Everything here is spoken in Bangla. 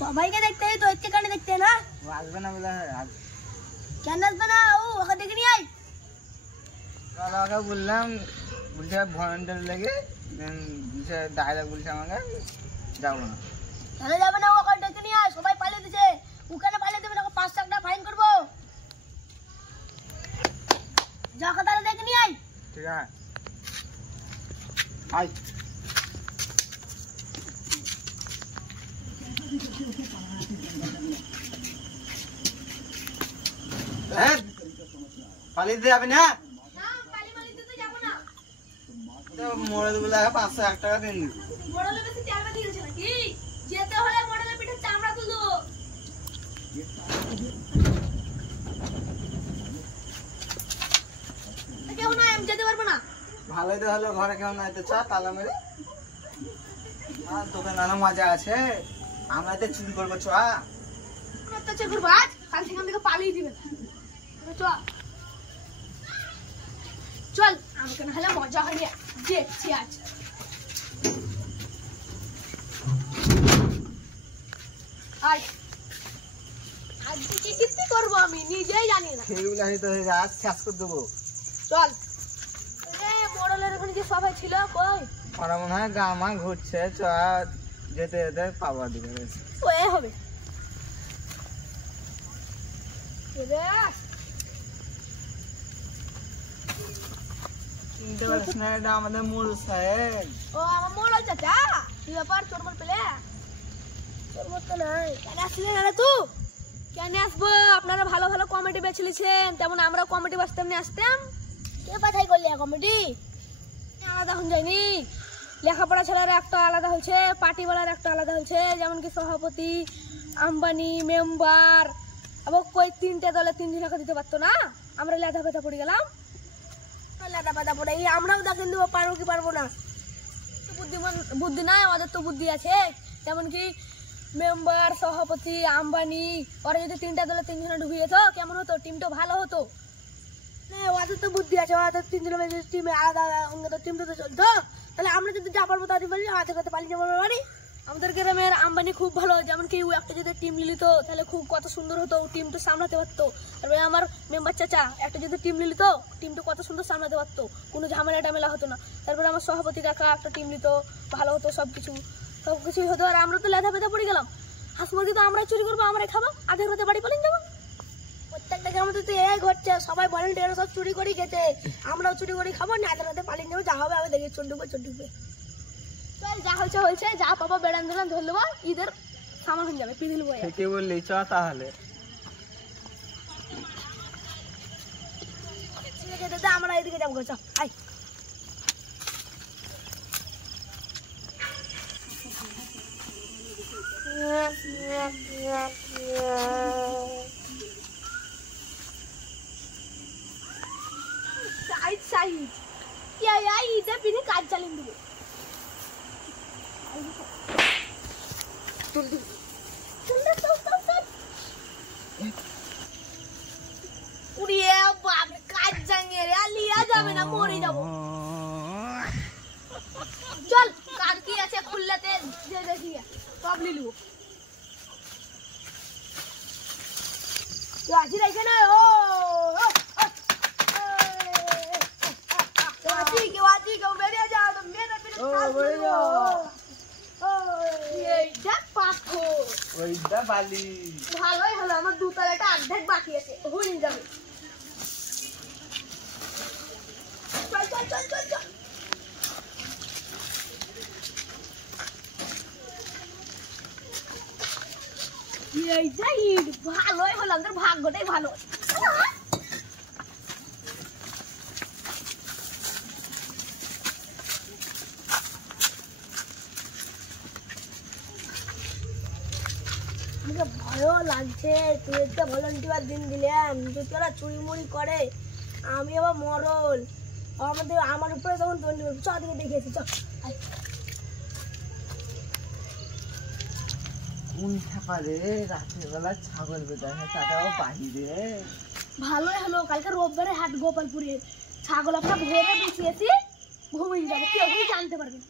সবাইকে দেখতে তো এতে কানে দেখতে না আসবে না বলে কেন আসবে না ও ওকে দেখে নিয়ে আয় কালাকে বললাম বলছে ভলেন্টিয়ার লেগে দিছে ডায়লগ বলছে আমাকে যাবো না তাহলে যাবে না ওকে ডেকে নিয়ে আয় সবাই পালিয়ে দিছে ওখানে পালিয়ে দেবে না 5 টাকা ফাইন করব যা কথা দেখে নিয়ে আয় ঠিক আছে আয় পালিয়ে যাবে না মোড়ে বলে 501 টাকা দিন মোড়লে বেশি চামড়া দিয়েছে নাকি যেতে হলে মোড়লে পিঠে চামড়া তুলো কেউ না আমি যেতে পারবো না ভালোই তো হলো ঘরে কেউ নাই তো চা তালা মেরে আর তোকে নানা মজা আছে আমরা তো চুরি করবো চা তো চেক করবো আজ কাল সেখান থেকে পালিয়ে দিবেন চল চল আমাকে না হলে মজা হয়ে দেখছি আজ আজ কি কিস্তি করবো আমি নিজেই জানি না সেইগুলো আমি তো আজ শেষ করে দেবো চল মোড়লের ওখানে যে সবাই ছিল কই ওরা মনে হয় গামা ঘুরছে চ যেতে যেতে পাওয়া দিকে ওই হবে চিনতে পারছিস না এটা আমাদের মূল সাহেব ও আমার মোড়ল চাচা কি ব্যাপার চোর মোড় পেলে চোর মোড় তো নাই কেন আসলে না তুই কেন আসবো আপনারা ভালো ভালো কমেডি বেছেছেন তেমন আমরাও কমেডি বাঁচতাম না আসতাম কে বাছাই করলে কমেডি আলাদা হন যায়নি লেখাপড়া ছেলেরা একটা আলাদা হয়েছে পার্টিওয়ালার একটা আলাদা হয়েছে যেমন কি সভাপতি আম্বানি মেম্বার আবার কই 3টে দলে 3 জনকে দিতে পারতো না আমরা লেদা পেতা পড়ে গেলাম লেদা পেতা পড়ে আমরাও দেখেন দেবো পারবো কি পারবো না বুদ্ধি নাই আমাদের তো বুদ্ধি আছে যেমন কি মেম্বার সভাপতি আম্বানি ওরা যদি 3টা দলে 3 জনে ঢুকিয়ে যেত কেমন হতো টিমটা ভালো হতো ওদের তো বুদ্ধি আছে ওদের 3 জনের টিমে আলাদা আলাদা টিমটা তো চলতো তাহলে আমরা যদি যা পারবো তাদের পারি হাতে করতে পালিয়ে যাবো বাড়ি আমাদের গ্রামের আম্বানি খুব ভালো যেমন কি একটা যদি টিম নিলিত তাহলে খুব কত সুন্দর হতো টিমটা সামলাতে পারতো তারপরে আমার মেম্বার চাচা একটা যদি টিম নিলিত টিমটা কত সুন্দর সামলাতে পারতো কোনো ঝামেলা টামেলা হতো না তারপরে আমার সভাপতি কাকা একটা টিম নিত ভালো হতো সবকিছুই হতো আর আমরা তো লেধা পেধা পড়ে গেলাম হাঁস মুরগি তো আমরাই চুরি করবো আমরাই খাবো আধের হতে বাড়ি পালিয়ে যাবো প্রত্যেকটা গ্রামে তো এই ঘটছে সবাই ভলেন্টিয়ার সব চুরি করে গেছে আমরাও চুরি করে খাবো না আধের হতে পালিয়ে যাবো যা হবে আমি দেখি চোর ডুববে চল যা হয়েছে যা পাবো বেড়ান দিলাম ধরে নেবো ঈদের সামান হয়ে যাবে পিদিল বই কে বললি চ তাহলে আমরা এদিকে যাবো চল আয় ঈদের পিঠে কাজ চালিয়ে দেবো কাজ জানিয়ে রে লিয়া যাবে না মরে যাবো চল কার কি আছে খুললাতে দেখি সব লিলু আজি রাখে না ও কেউ বেরিয়ে যাও তো মেরে ওইটা বালি ভালোই হলো আমার দুতলাটা অর্ধেক বাকি আছে হয়ে যাবে চল এইটাই ভালোই হলো আমাদের ভাগ্যটাই ভালো ভয়ও লাগছে তুই একটা ভলেন্টিয়ার দিন দিলাম যদি ওরা চুরি মুড়ি করে আমি আবার মরল আমার উপরে তখন দণ্ডি করবো চল দিকে দেখেছি চল কোন সকালে রাতের বেলা ছাগল বেঁধে তাটাও বাহিরে ভালোই হলো কালকে রোববারে হাট গোপালপুরে ছাগল আমরা ভোরে বেঁচিয়েছি ঘুমিয়ে যাবো কেউ জানতে পারবে না